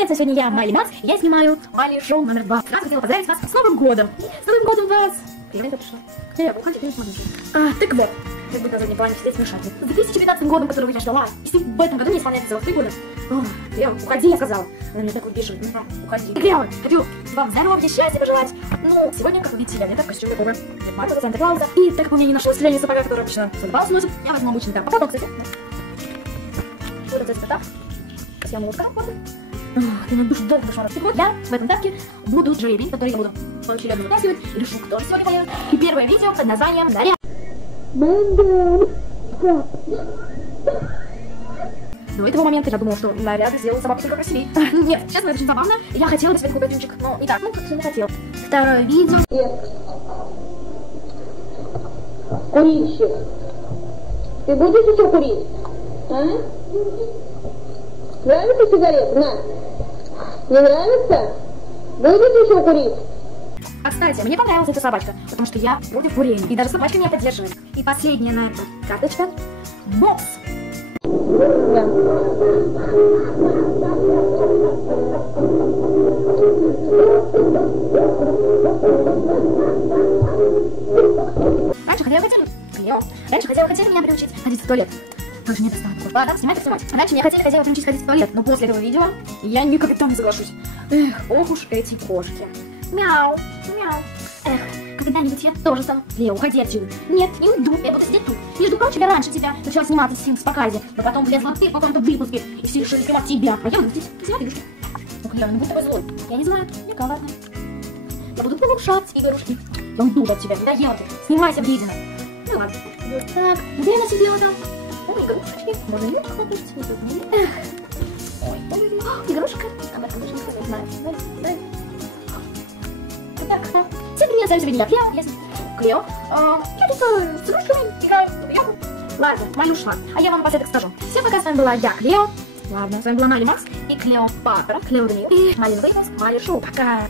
Привет, сегодня я Майли Макс, я снимаю Майли шоу номер 2. Сразу хотела поздравить вас с Новым годом. С Новым годом вас! Привет, пришла. Я выходи, ты не смотришь. Так вот, как бы на заднем плане все смешать. С 2015 годом, которого я ждала, если в этом году не исполняется золотые года. Лео, уходи, я сказала. Она меня так убежит. Уходи. Лео, хочу вам здоровья, счастья пожелать. Ну, сегодня, как вы видите, я мне так в костюме такого Марка Санта-Клауса. И так как у меня не нашлось стреляния сапога, который обычно Санта-Клаус носит, я возьму обычный там. Потом, кстати. Вот это так. Сейчас я молотка. Ты мне душу долго дошла. Так вот, я в этом тапке буду жребий, который я буду поочередно вытаскивать. И решу, кто же сегодня поедет. И первое видео под названием «Наряд». До этого момента я думала, что наряд сделал собаку только красивее. Нет, честно, это очень забавно. Я хотела бы себе купить костюмчик, но не так, ну, как-то не хотела. Второе видео. Курильщик, ты будешь еще курить? А? Нравится сигарет? На. Не нравится? Будешь еще курить? А, кстати, мне понравилась эта собачка, потому что я против курения. И даже собачка меня поддерживает. И последняя на эту карточка. Бокс. Да. Раньше хотели меня приучить ходить в туалет. Тоже не достаточно. Ладно, снимать и снимать. Раньше меня хотели приучить ходить в туалет, но после этого видео я никогда не соглашусь. Эх, ох уж эти кошки. Мяу, мяу. Эх, когда-нибудь я тоже стану. Лео, уходи отсюда. Нет, не уйду, я буду сидеть тут. Между прочим, я раньше тебя начала сниматься в Sims показе, но потом влезла ты в каком-то выпуске, и все решили снимать тебя. А я буду здесь снимать игрушки. Ох, Лео, не будь такой злой. Я не знаю, мне ладно. Я буду улучшать игрушки. Я уйду от тебя, надоело ты. Снимайся, вредина. Ну ладно. Вот так. Где она сидела там? Ой, игрушечки. Можно и нюхать послушать. Эх. Ой, игрушка. Она, конечно, не знает. Так, всем привет, с вами сегодня я, Клео. Я Клео. Я тут с игрушками играю. Ладно, Майли ушла. А я вам напоследок скажу. Всем пока, с вами была я, Клео. Ладно, с вами была Майли Макс и Клео Папа, Клео Данил. И Майли Вейнс, Майли Шоу. Пока.